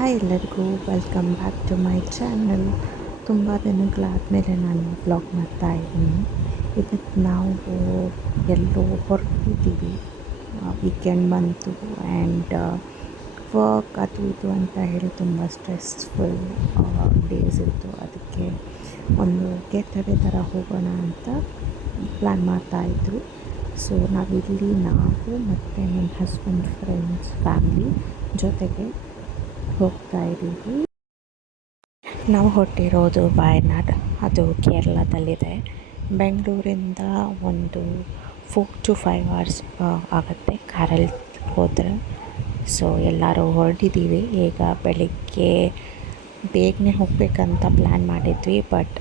Hi ಎಲ್ಲರಿಗೂ welcome back to my channel. ತುಂಬ ದಿನಗಳಾದಮೇಲೆ ನಾನು ಬ್ಲಾಗ್ ಮಾಡ್ತಾ ಇದ್ದೀನಿ. ಇವತ್ತು ನಾವು ಎಲ್ಲೋ ಹೊರಟಿದ್ದೀವಿ. ವೀಕೆಂಡ್ ಬಂತು ಆ್ಯಂಡ್ ವರ್ಕ್ ಅದು ಇದು ಅಂತ ಹೇಳಿ ತುಂಬ ಸ್ಟ್ರೆಸ್ಫುಲ್ ಡೇಸ್ ಇತ್ತು. ಅದಕ್ಕೆ ಒಂದು ಗೆಟ್ ಅವೇ ಥರ ಹೋಗೋಣ ಅಂತ ಪ್ಲ್ಯಾನ್ ಮಾಡ್ತಾಯಿದ್ರು. ಸೊ ನಾವಿಲ್ಲಿ ನಾವು ಮತ್ತು ನನ್ನ ಹಸ್ಬೆಂಡ್ ಫ್ರೆಂಡ್ಸ್ ಫ್ಯಾಮಿಲಿ ಜೊತೆಗೆ ಹೋಗ್ತಾ ಇದ್ದೀವಿ. ನಾವು ಹೊರಟಿರೋದು ವಾಯನಾಡ್, ಅದು ಕೇರಳದಲ್ಲಿದೆ. ಬೆಂಗಳೂರಿಂದ ಒಂದು 4 to 5 hours ಆಗುತ್ತೆ ಕಾರಲ್ಲಿ ಹೋದರೆ. ಸೊ ಎಲ್ಲರೂ ಹೊರಟಿದ್ದೀವಿ. ಈಗ ಬೆಳಿಗ್ಗೆ ಬೇಗನೆ ಹೋಗಬೇಕಂತ ಪ್ಲ್ಯಾನ್ ಮಾಡಿದ್ವಿ, ಬಟ್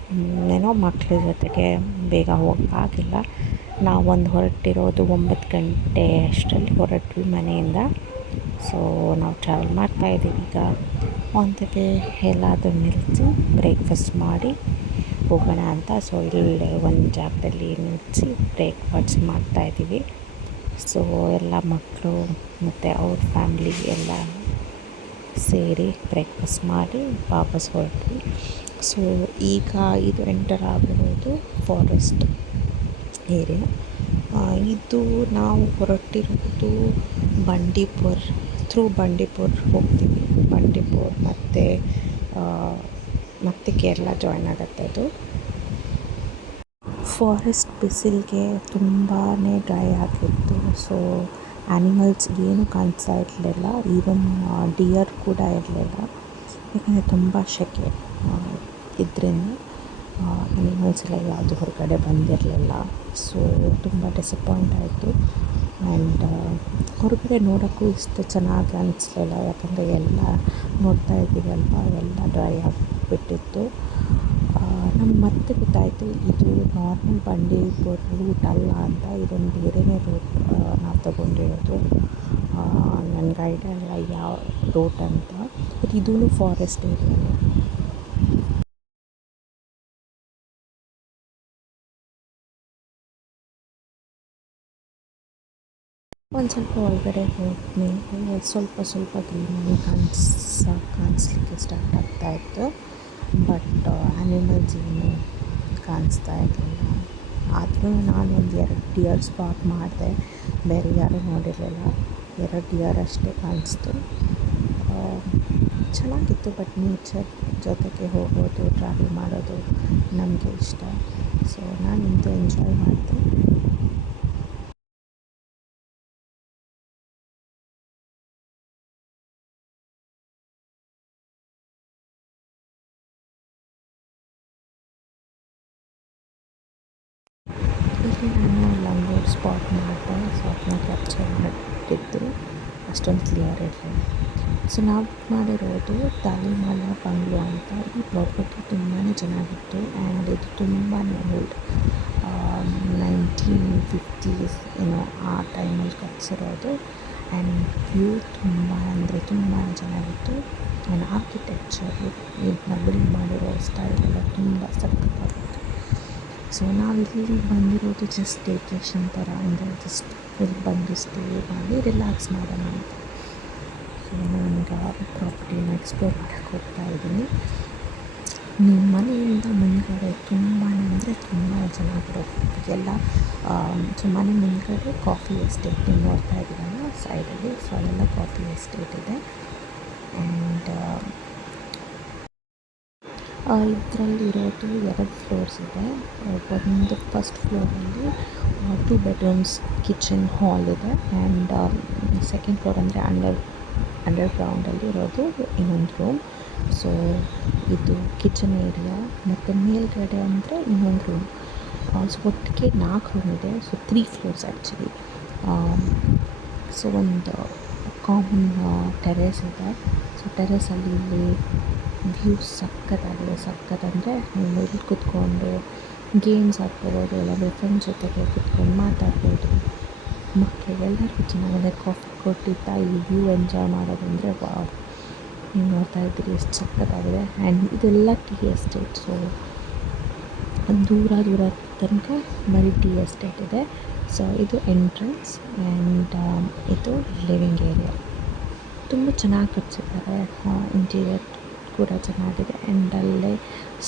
ಏನೋ ಮಕ್ಕಳ ಜೊತೆಗೆ ಬೇಗ ಹೋಗೋಕ್ಕಾಗಿಲ್ಲ. ನಾವೊಂದು ಹೊರಟಿರೋದು 9 ಗಂಟೆ ಅಷ್ಟರಲ್ಲಿ ಹೊರಟ್ವಿ ಮನೆಯಿಂದ. ಸೊ ನಾವು ಟ್ರಾವೆಲ್ ಮಾಡ್ತಾಯಿದ್ದೀವಿ. ಈಗ ಆನ್ ದ ವೇ ಎಲ್ಲಾದರೂ ನಿಲ್ಲಿಸಿ ಬ್ರೇಕ್ಫಾಸ್ಟ್ ಮಾಡಿ ಹೋಗೋಣ ಅಂತ. ಸೊ ಇಲ್ಲೇ ಒಂದು ಜಾಗದಲ್ಲಿ ನಿಲ್ಲಿಸಿ ಬ್ರೇಕ್ಫಾಸ್ಟ್ ಮಾಡ್ತಾಯಿದ್ದೀವಿ. ಸೊ ಎಲ್ಲ ಮಕ್ಕಳು ಮತ್ತು ಅವ್ರ ಫ್ಯಾಮ್ಲಿ ಎಲ್ಲ ಸೇರಿ ಬ್ರೇಕ್ಫಾಸ್ಟ್ ಮಾಡಿ ವಾಪಸ್ ಹೊರಟ್ವಿ. ಸೊ ಈಗ ಇದು ಎಂಟರ್ ಆಗಿರೋದು ಫಾರೆಸ್ಟ್ ಏರಿಯಾ. ಇದು ನಾವು ಹೊರಟಿರೋದು ಬಂಡೀಪುರ್ ಬಂಡೀಪುರ್ ಹೋಗ್ತೀವಿ. ಬಂಡೀಪುರ್ ಮತ್ತು ಕೇರಳ ಜಾಯ್ನ್ ಆಗುತ್ತೆ. ಅದು ಫಾರೆಸ್ಟ್ ಬಿಸಿಲಿಗೆ ತುಂಬಾ ಡ್ರೈ ಆಗಿತ್ತು. ಸೊ ಆ್ಯನಿಮಲ್ಸ್ ಏನು ಕಾಣಿಸ್ತಾ ಇರಲಿಲ್ಲ. ಈವನ್ ಡಿಯರ್ ಕೂಡ ಇರಲಿಲ್ಲ, ಯಾಕಂದರೆ ತುಂಬ ಸೆಕೆ ಇದರಿಂದ ಆ್ಯನಿಮಲ್ಸ್ ಎಲ್ಲ ಯಾವುದು ಹೊರಗಡೆ ಬಂದಿರಲಿಲ್ಲ. ಸೊ ತುಂಬ ಡಿಸಪಾಯಿಂಟ್ ಆಯಿತು. ಆ್ಯಂಡ್ ಹೊರಗಡೆ ನೋಡೋಕ್ಕೂ ಇಷ್ಟು ಚೆನ್ನಾಗಿ ಅನಿಸ್ಲಿಲ್ಲ, ಯಾಕಂದರೆ ಎಲ್ಲ ನೋಡ್ತಾ ಇದ್ದೀವಲ್ವ, ಎಲ್ಲ ಡ್ರೈ ಆಗಿಬಿಟ್ಟಿತ್ತು. ನಮ್ಗೆ ಮತ್ತೆ ಗೊತ್ತಾಯಿತು ಇದು ನಾರ್ಮಲ್ ಬಂಡೀಪುರ್ ರೂಟ್ ಅಲ್ಲ ಅಂತ. ಇದೊಂದು ಬೇರೆಯೇ ರೂಟ್ ನಾವು ತೊಗೊಂಡಿರೋದು. ನನಗೆ ಐಡಿಯಾ ಇಲ್ಲ ಯಾವ ರೂಟ್ ಅಂತ. ಬಟ್ ಇದೂ ಫಾರೆಸ್ಟ್ ಏರಿಯಾನೇ. ಒಂದು ಸ್ವಲ್ಪ ಒಳಗಡೆ ಹೋದ್ಮೇಲೆ ಸ್ವಲ್ಪ ಗ್ರೀನರಿ ಕಾಣಿಸ್ಲಿಕ್ಕೆ ಸ್ಟಾರ್ಟ್ ಆಗ್ತಾಯಿತ್ತು. ಬಟ್ ಆ್ಯನಿಮಲ್ಸ್ ಏನು ಕಾಣಿಸ್ತಾ ಇರಲಿಲ್ಲ. ಆದರೂ ನಾನು ಒಂದು 2 ಡಿಯರ್ ಸ್ಪಾಟ್ ಮಾಡಿದೆ. ಬೇರೆ ಯಾರೂ ನೋಡಿರಲಿಲ್ಲ. 2 ಡಿಯರ್ ಅಷ್ಟೇ ಕಾಣಿಸ್ತು. ಚೆನ್ನಾಗಿತ್ತು. ಬಟ್ ನೇಚರ್ ಜೊತೆಗೆ ಹೋಗೋದು, ಟ್ರಾವೆಲ್ ಮಾಡೋದು ನಮಗೆ ಇಷ್ಟ. ಸೊ ನಾನಿಂದು ಎಂಜಾಯ್ ಮಾಡಿದೆ. ಇಲ್ಲಿ ನಾನು ಲಂಗೋಟ್ ಸ್ಪಾಟ್ ಮಾಡಿದೆ. ಸೊ ಅದನ್ನ ಕ್ಯಾಪ್ಚರ್ ಮಾಡಿದ್ದು ಅಷ್ಟೊಂದು ಕ್ಲಿಯರ್ ಇರಲಿಲ್ಲ. ಸೊ ನಾವು ಮಾಡಿರೋದು ತಾಲಿಮಾಲ ಬಂಗ್ಲೋ ಅಂತ. ಈ ಪ್ರಾಪರ್ಟಿ ತುಂಬಾ ಚೆನ್ನಾಗಿತ್ತು ಆ್ಯಂಡ್ ಇದು ತುಂಬಾ ಓಲ್ಡ್, 1950s ಏನೋ ಆ ಟೈಮಲ್ಲಿ ಕಟ್ಸಿರೋದು. ಆ್ಯಂಡ್ ವ್ಯೂ ತುಂಬ ಅಂದರೆ ತುಂಬಾ ಚೆನ್ನಾಗಿತ್ತು. ಆ್ಯಂಡ್ ಆರ್ಕಿಟೆಕ್ಚರು ಇದನ್ನ ಬಿಲ್ಡ್ ಮಾಡಿರೋ ಸ್ಟೈಲ್ ಎಲ್ಲ ತುಂಬ ಸಖತ್ತಾಗಿತ್ತು. ಸೊ ನಾವಿಲ್ಲಿ ಬಂದಿರೋದು ಜಸ್ಟ್ ಸ್ಟೇಕೇಷನ್ ಥರ, ಅಂದರೆ ಜಸ್ಟ್ ಇಲ್ಲಿ ಬಂದು ಸ್ಟೇ ಮಾಡಿ ರಿಲ್ಯಾಕ್ಸ್ ಮಾಡೋಣ ಅಂತ. ಸೊ ನಾನೀಗ ಪ್ರಾಪರ್ಟಿನ ಎಕ್ಸ್ಪ್ಲೋರ್ ಮಾಡೋಕ್ಕೆ ಹೋಗ್ತಾ ಇದ್ದೀನಿ. ನಿಮ್ಮ ಮನೆಯಿಂದ ಮುಂದ್ಗಡೆ ತುಂಬಾ ಅಂದರೆ ತುಂಬ ಚೆನ್ನಾಗಿರೋ ಎಲ್ಲ. ಸೊ ಮನೆ ಮುಂದ್ಗಡೆ ಕಾಫಿ ಎಸ್ಟೇಟ್ ನೀವು ನೋಡ್ತಾ ಇದ್ದೀರಲ್ಲ ಸೈಡಲ್ಲಿ. ಸೊ ಅಲ್ಲೆಲ್ಲ ಕಾಫಿ ಎಸ್ಟೇಟ್ ಇದೆ. ಆ್ಯಂಡ್ ಇದರಲ್ಲಿರೋದು 2 ಫ್ಲೋರ್ಸ್ ಇದೆ. ಒಂದು ಫಸ್ಟ್ ಫ್ಲೋರಲ್ಲಿ 2 ಬೆಡ್ರೂಮ್ಸ್, ಕಿಚನ್, ಹಾಲ್ ಇದೆ. ಆ್ಯಂಡ್ ಸೆಕೆಂಡ್ ಫ್ಲೋರ್ ಅಂದರೆ ಅಂಡರ್ಗ್ರೌಂಡಲ್ಲಿ ಇರೋದು ಇನ್ನೊಂದು ರೂಮ್. ಸೊ ಇದು ಕಿಚನ್ ಏರಿಯಾ. ಮತ್ತು ಮೇಲ್ಗಡೆ ಅಂದರೆ ಇನ್ನೊಂದು ರೂಮ್. ಸೊ ಒಟ್ಟಿಗೆ 4 ರೂಮ್ ಇದೆ. So 3 floors actually. ಸೊ ಒಂದು ಕಾಮನ್ ಟೆರೇಸ್ ಇದೆ. ಸೊ ಟೆರೇಸಲ್ಲಿ ಇಲ್ಲಿ ವ್ಯೂ ಸಖತ್ತಾಗಿದೆ. ಸಖತ್ತಂದರೆ ನೀವು ಇಲ್ಲಿ ಕೂತ್ಕೊಂಡು ಗೇಮ್ಸ್ ಆಡ್ಬೋದು, ಇಲ್ಲಾಂದರೆ ಫ್ರೆಂಡ್ಸ್ ಜೊತೆಗೆ ಕೂತ್ಕೊಂಡು ಮಾತಾಡ್ಬೋದು. ಮಕ್ಕಳಿಗೆಲ್ಲರಿಗೂ ಚೆನ್ನಾಗಿದೆ. ಕಾಫಿ ಕೊಟ್ಟಿದ್ದ ಈ ವ್ಯೂ ಎಂಜಾಯ್ ಮಾಡೋದಂದರೆ ವಾವ್. ನೀವು ನೋಡ್ತಾ ಇದ್ದೀರಿ ಎಷ್ಟು ಸಖತ್ತಾಗಿದೆ. ಆ್ಯಂಡ್ ಇದೆಲ್ಲ ಟೀ ಎಸ್ಟೇಟ್. ಸೊ ದೂರ ತನಕ ಬರೀ ಟೀ ಎಸ್ಟೇಟ್ ಇದೆ. ಸೊ ಇದು ಎಂಟ್ರೆನ್ಸ್ ಆ್ಯಂಡ್ ಇದು ಲಿವಿಂಗ್ ಏರಿಯಾ. ತುಂಬ ಚೆನ್ನಾಗಿ ಕಟ್ಸಿದ್ದಾರೆ. ಇಂಟೀರಿಯರ್ ಕೂಡ ಚೆನ್ನಾಗಿದೆ. ಆ್ಯಂಡ್ ಅಲ್ಲೇ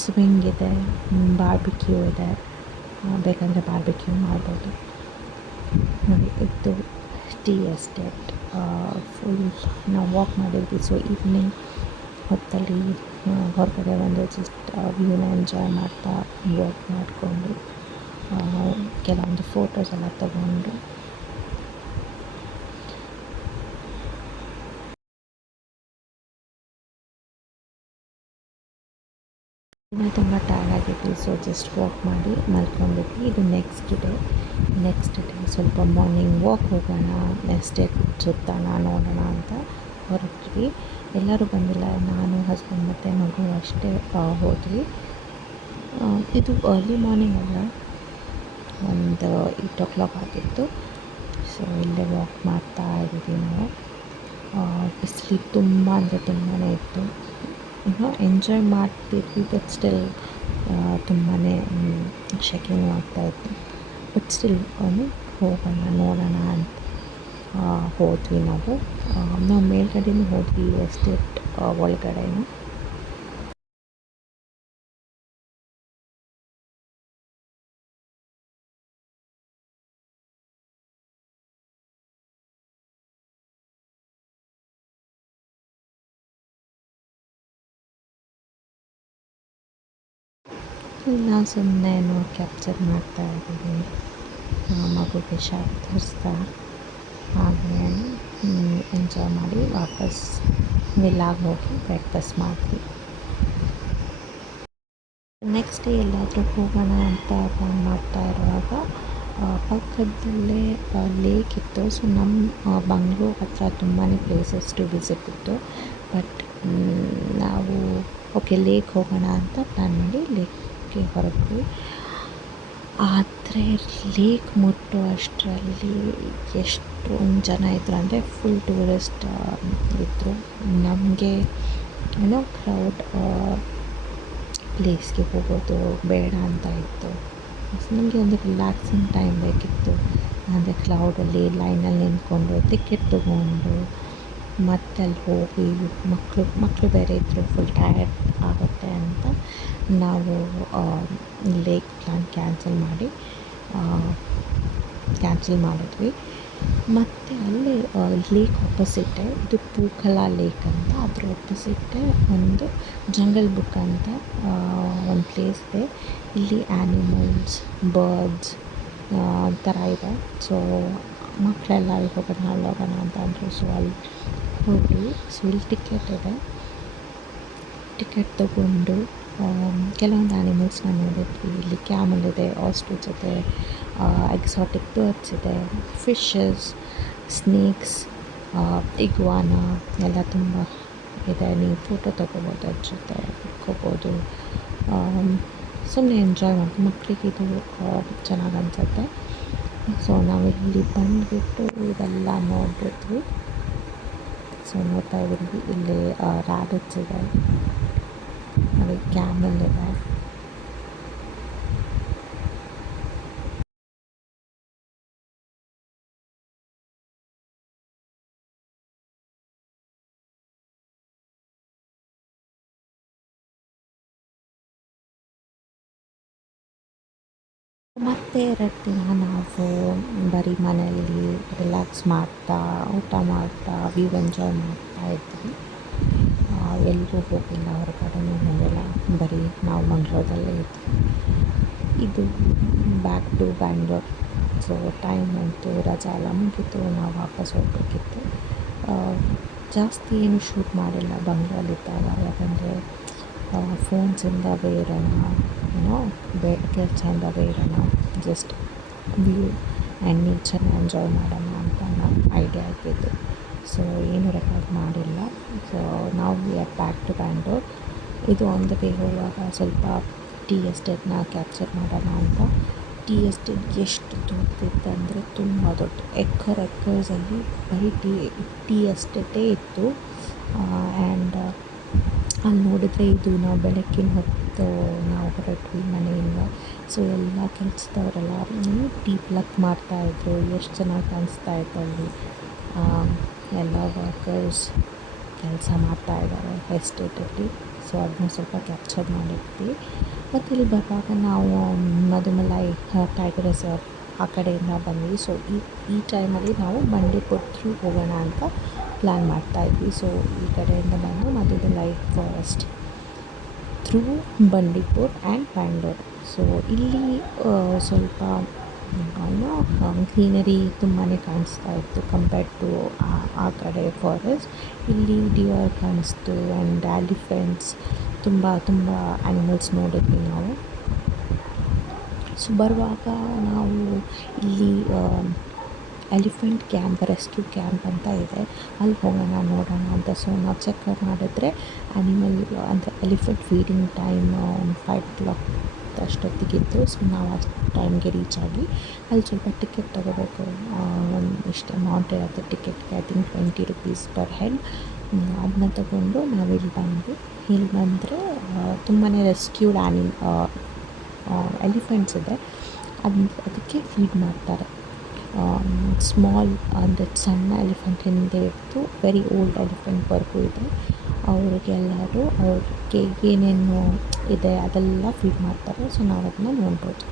ಸ್ವಿಂಗ್ ಇದೆ, ಬಾರ್ಬಿಕ್ಯೂ ಇದೆ, ಬೇಕಂದರೆ ಬಾರ್ಬಿಕ್ಯೂ ಮಾಡ್ಬೋದು. ನೋಡಿ, ಇದು ಟೀ ಎಸ್ಟೇಟ್ ಫುಲ್ ನಾವು ವಾಕ್ ಮಾಡಿದ್ವಿ. ಸೊ ಈವ್ನಿಂಗ್ ಹೊತ್ತಲ್ಲಿ ಹೊರಗಡೆ ಒಂದು ಜಸ್ಟ್ ವ್ಯೂನ ಎಂಜಾಯ್ ಮಾಡ್ತಾ ವಾಕ್ ಮಾಡಿಕೊಂಡು ಕೆಲವೊಂದು ಫೋಟೋಸ್ ಎಲ್ಲ ತಗೊಂಡು ತುಂಬ ಟೈರ್ಡ್ ಆಗಿದ್ವಿ. ಸೊ ಜಸ್ಟ್ ವಾಕ್ ಮಾಡಿ ಮಲ್ಕೊಂಡಿದ್ವಿ. ಇದು ನೆಕ್ಸ್ಟ್ ಡೇ ಸ್ವಲ್ಪ ಮಾರ್ನಿಂಗ್ ವಾಕ್ ಹೋಗೋಣ, ಎಸ್ಟೇಟ್ ಸುತ್ತೋಣ, ನೋಡೋಣ ಅಂತ ಹೊರಟ್ವಿ. ಎಲ್ಲರೂ ಬಂದಿಲ್ಲ, ನಾನು ಹಸ್ಬೆಂಡ್ ಮತ್ತು ಮಗು ಅಷ್ಟೇ ಹೋದ್ವಿ. ಇದು ಅರ್ಲಿ ಮಾರ್ನಿಂಗ್ ಅಲ್ಲ, ಒಂದು 8 o'clock ಆಗಿತ್ತು. ಸೊ ಇಲ್ಲೇ ವಾಕ್ ಮಾಡ್ತಾ ಇದ್ದೀವಿ ನಾವು. ಬಿಸಿಲು ತುಂಬ ಅಂದರೆ ತುಂಬಾ ಇತ್ತು. ಎಂಜಾಯ್ ಮಾಡ್ತಿದ್ವಿ, ಬಟ್ ಸ್ಟಿಲ್ ತುಂಬಾ ಶೆಕೆನೂ ಆಗ್ತಾಯಿತ್ತು. ಬಟ್ ಸ್ಟಿಲ್ ಹೋಗೋಣ ನೋಡೋಣ ಅಂತ ಹೋದ್ವಿ ನಾವು. ಮೇಲ್ಗಡೆನೂ ಹೋದ್ವಿ, ಎಸ್ಟೇಟ್ ಒಳಗಡೆನೂ. ನಾವು ಸುಮ್ಮನೆ ಕ್ಯಾಪ್ಚರ್ ಮಾಡ್ತಾ ಇದ್ದೀವಿ, ಮಗುಗೆ ಶಾಪ್ ತರಿಸ್ತಾ. ಹಾಗೆ ಎಂಜಾಯ್ ಮಾಡಿ ವಾಪಸ್ ವಿಲ್ಲಾಗಿ ಹೋಗಿ ಬ್ರೇಕ್ಫಾಸ್ಟ್ ಮಾಡಿದ್ವಿ. ನೆಕ್ಸ್ಟ್ ಡೇ ಎಲ್ಲಾದರೂ ಹೋಗೋಣ ಅಂತ ಪ್ಲ್ಯಾನ್ ಮಾಡ್ತಾ ಇರುವಾಗ ಪಕ್ಕದಲ್ಲೇ ಲೇಕ್ ಇತ್ತು. ಸೊ ನಮ್ಮ ಬಂಗ್ಳೂರ್ ಹತ್ರ ತುಂಬಾ ಪ್ಲೇಸಸ್ ಟು ವಿಸಿಟ್ ಇತ್ತು. ಬಟ್ ನಾವು ಓಕೆ ಲೇಕ್ ಹೋಗೋಣ ಅಂತ ಪ್ಲ್ಯಾನ್ ಮಾಡಿ ಲೇಕ್ಗೆ ಹೊರಟ್ವಿ. ಆದರೆ ಲೇಕ್ ಮುಟ್ಟೋ ಅಷ್ಟರಲ್ಲಿ ಎಷ್ಟೊಂದು ಜನ ಇದ್ದರು ಅಂದರೆ ಫುಲ್ ಟೂರಿಸ್ಟ್ ಇದ್ದರು. ನಮಗೆ ಕ್ರೌಡ್ ಪ್ಲೇಸ್ಗೆ ಹೋಗೋದು ಬೇಡ ಅಂತ ಇತ್ತು. ನಮಗೆ ಒಂದು ರಿಲ್ಯಾಕ್ಸಿಂಗ್ ಟೈಮ್ ಬೇಕಿತ್ತು. ಅಂದರೆ ಕ್ಲೌಡಲ್ಲಿ ಲೈನಲ್ಲಿ ನಿಂತ್ಕೊಂಡು ಟಿಕೆಟ್ ತೊಗೊಂಡು ಮತ್ತೆ ಅಲ್ಲಿ ಹೋಗಿ ಮಕ್ಕಳು ಬೇರೆ ಇದ್ದರು, ಫುಲ್ ಟಯರ್ಡ್ ಆಗುತ್ತೆ ಅಂತ ನಾವು ಲೇಕ್ ಪ್ಲ್ಯಾನ್ ಕ್ಯಾನ್ಸಲ್ ಮಾಡಿದ್ವಿ. ಮತ್ತು ಅಲ್ಲಿ ಲೇಕ್ ಆಪೋಸಿಟ್ಟೆ ಇದು ಪೂಕಲ ಲೇಕ್ ಅಂತ, ಅದ್ರ ಆಪೋಸಿಟ್ಟೆ ಒಂದು ಜಂಗಲ್ ಬುಕ್ ಅಂತ ಒಂದು ಪ್ಲೇಸ್ ಇದೆ. ಇಲ್ಲಿ ಆ್ಯನಿಮಲ್ಸ್, ಬರ್ಡ್ಸ್ ಥರ ಇದೆ. ಸೊ ಮಕ್ಕಳೆಲ್ಲ ಅಲ್ಲಿ ಹೋಗೋಣ ಅಂತ ಅಂದರು. ಸೊ ಅಲ್ಲಿ ಹೋಗಿ, ಸೊ ಇಲ್ಲಿ ಟಿಕೆಟ್ ಇದೆ. ಟಿಕೆಟ್ ತೊಗೊಂಡು ಕೆಲವೊಂದು ಆ್ಯನಿಮಲ್ಸ್ನ ನೋಡಿದ್ವಿ. ಇಲ್ಲಿ ಕ್ಯಾಮಲ್ ಇದೆ, ಆಸ್ಟ್ರಿಚ್ ಇದೆ, ಎಕ್ಸಾಟಿಕ್ ಬರ್ಡ್ಸ್ ಇದೆ, ಫಿಶಸ್, ಸ್ನೇಕ್ಸ್, ಇಗ್ವಾನ ಎಲ್ಲ ತುಂಬ ಇದೆ. ನೀವು ಫೋಟೋ ತೊಗೋಬೋದು, ಅದ್ರ ಜೊತೆ ಇಟ್ಕೋಬೋದು. ಸುಮ್ಮನೆ ಎಂಜಾಯ್ ಮಾಡಿ ಮಕ್ಕಳಿಗೆ ಇದು ಚೆನ್ನಾಗಿ ಅನಿಸುತ್ತೆ. ಸೊ ನಾವಿಲ್ಲಿ ಬಂದುಬಿಟ್ಟು ಇದೆಲ್ಲ ನೋಡಿದ್ವಿ. ಸೊ ನೋಡ್ತಾ ಇದ್ದೀವಿ, ಇಲ್ಲಿ ರ್ಯಾಬಿಟ್ಸ್ ಇದೆ, ಅಲ್ಲಿ ಕ್ಯಾಮಲ್ ಇದೆ. ಮತ್ತು 2 ದಿನ ನಾವು ಬರೀ ಮನೆಯಲ್ಲಿ ರಿಲ್ಯಾಕ್ಸ್ ಮಾಡ್ತಾ, ಊಟ ಮಾಡ್ತಾ, ವ್ಯೂ ಎಂಜಾಯ್ ಮಾಡ್ತಾ ಇದ್ವಿ. ಎಲ್ಲೂ ಹೋಗಿಲ್ಲ, ಹೊರಗಡೆನೂ ಹೋಗಿಲ್ಲ, ಬರೀ ನಾವು ಮಂಗಳೂರಲ್ಲೇ ಇದ್ವಿ. ಇದು back to Bangalore. So time ಅಂತು ರಜಾ ಎಲ್ಲ ಮುಗೀತು, ನಾವು ವಾಪಸ್ ಹೋಗಬೇಕಿತ್ತು. ಜಾಸ್ತಿ ಏನು ಶೂಟ್ ಮಾಡಿಲ್ಲ ಬಂಗ್ಳೂರಲ್ಲಿದ್ದಾಗ, ಯಾಕಂದರೆ ಫೋನ್ಸಿಂದವೇ ಇರೋಣ, ಕೆಲಸದಿಂದವೇ ಇರೋಣ, ಜಸ್ಟ್ ವ್ಯೂ ಆ್ಯಂಡ್ ನೇಚರ್ನ ಎಂಜಾಯ್ ಮಾಡೋಣ ಅಂತ ನನ್ನ ಐಡಿಯಾ ಇದ್ದಿದ್ದು. ಸೊ ಏನು ರೆಕಾರ್ಡ್ ಮಾಡಿಲ್ಲ. ಸೊ ನಾವು we are back to Bangalore. ಇದು ಆನ್ ದ ವೇ ಹೋಗುವಾಗ ಸ್ವಲ್ಪ ಟೀ ಎಸ್ಟೇಟ್ನ ಕ್ಯಾಪ್ಚರ್ ಮಾಡೋಣ ಅಂತ. ಟೀ ಎಸ್ಟೇಟ್ ಎಷ್ಟು ದೊಡ್ಡದಿತ್ತಂದರೆ ತುಂಬ ದೊಡ್ಡ ಎಕ್ಕರ್ಸಲ್ಲಿ ಬರೀ ಟೀ ಎಸ್ಟೇಟೇ ಇತ್ತು. ಆ್ಯಂಡ್ ಅಲ್ಲಿ ನೋಡಿದರೆ ಇದು ನಾವು ಬೆಳಗ್ಗಿನ ಹೊತ್ತು ನಾವು ಹೊರಟ್ವಿ ಮನೆಯಿಂದ. ಸೊ ಎಲ್ಲ ಕೆಲಸದವರೆಲ್ಲ ಟೀ ಪ್ಲಕ್ ಮಾಡ್ತಾಯಿದ್ರು, ಎಷ್ಟು ಚೆನ್ನಾಗಿ ಕಾಣಿಸ್ತಾ ಇತ್ತು ಅಲ್ಲಿ. ಎಲ್ಲ ವರ್ಕರ್ಸ್ ಕೆಲಸ ಮಾಡ್ತಾ ಇದ್ದಾರೆ ಎಸ್ಟೇಟಲ್ಲಿ. ಸೊ ಅದನ್ನ ಸ್ವಲ್ಪ ಕ್ಯಾಪ್ಚರ್ ಮಾಡಿದ್ವಿ. ಮತ್ತು ಇಲ್ಲಿ ಬರುವಾಗ ನಾವು ಮಧುಮಲೈ ಟೈಗರ್ ರಿಸರ್ವ್ ಆ ಕಡೆಯಿಂದ ಬಂದ್ವಿ. ಸೊ ಈ ಟೈಮಲ್ಲಿ ನಾವು ಬಂಡೀಪುರ ಥ್ರೂ ಹೋಗೋಣ ಅಂತ ಪ್ಲ್ಯಾನ್ ಮಾಡ್ತಾಯಿದ್ವಿ. ಸೊ ಈ ಕಡೆಯಿಂದ ಬಂದು Mudumalai forest through Bandipur and Bangalore. So ಇಲ್ಲಿ ಸ್ವಲ್ಪ ಗ್ರೀನರಿ ತುಂಬಾ ಕಾಣಿಸ್ತಾ ಇತ್ತು ಕಂಪೇರ್ಡ್ ಟು ಆ ಕಡೆ ಫಾರೆಸ್ಟ್. ಇಲ್ಲಿ ಡಿಯರ್ ಕಾಣಿಸ್ತು ಆ್ಯಂಡ್ ಎಲಿಫೆಂಟ್ಸ್ ತುಂಬ ಆ್ಯನಿಮಲ್ಸ್ ನೋಡಿದ್ವಿ ನಾವು. ಸೊ ಬರುವಾಗ ನಾವು ಇಲ್ಲಿ ಎಲಿಫೆಂಟ್ ಕ್ಯಾಂಪ್, ರೆಸ್ಕ್ಯೂ ಕ್ಯಾಂಪ್ ಅಂತ ಇದೆ, ಅಲ್ಲಿ ಹೋಗೋಣ ನೋಡೋಣ ಅಂತ. ಸೊ ನಾವು ಚೆಕ್ ಮಾಡಿದ್ರೆ ಆ್ಯನಿಮಲ್ ಅಂದರೆ ಎಲಿಫೆಂಟ್ ಫೀಡಿಂಗ್ ಟೈಮ್ 5 o'clock ಅಷ್ಟೊತ್ತಿಗಿತ್ತು. ಸೊ ನಾವು ಅಷ್ಟು ಟೈಮ್ಗೆ ರೀಚ್ ಆಗಿ ಅಲ್ಲಿ ಸ್ವಲ್ಪ ಟಿಕೆಟ್ ತೊಗೋಬೇಕು. ಇಷ್ಟು ಅಮೌಂಟ್ ಇರುತ್ತೆ ಟಿಕೆಟ್ಗೆ, I think 20 rupees per head. ಅದನ್ನ ತಗೊಂಡು ನಾವು ಇಲ್ಲಿ ಬಂದ್ವಿ. ಇಲ್ಲಿ ಬಂದರೆ ತುಂಬಾ ರೆಸ್ಕ್ಯೂಡ್ ಎಲಿಫೆಂಟ್ಸ್ ಇದೆ, ಅದಕ್ಕೆ ಫೀಡ್ ಮಾಡ್ತಾರೆ. ಸ್ಮಾಲ್ ಅಂದರೆ ಸಣ್ಣ ಎಲಿಫೆಂಟ್ ಹಿಂದೆ ಇತ್ತು, ವೆರಿ ಓಲ್ಡ್ ಎಲಿಫೆಂಟ್ವರೆಗೂ ಇದೆ. ಅವ್ರಿಗೆ ಏನೇನು ಇದೆ ಅದೆಲ್ಲ ಫೀಡ್ ಮಾಡ್ತಾರೆ. ಸೊ ನಾವು ಅದನ್ನ ನೋಡ್ಬೋದು.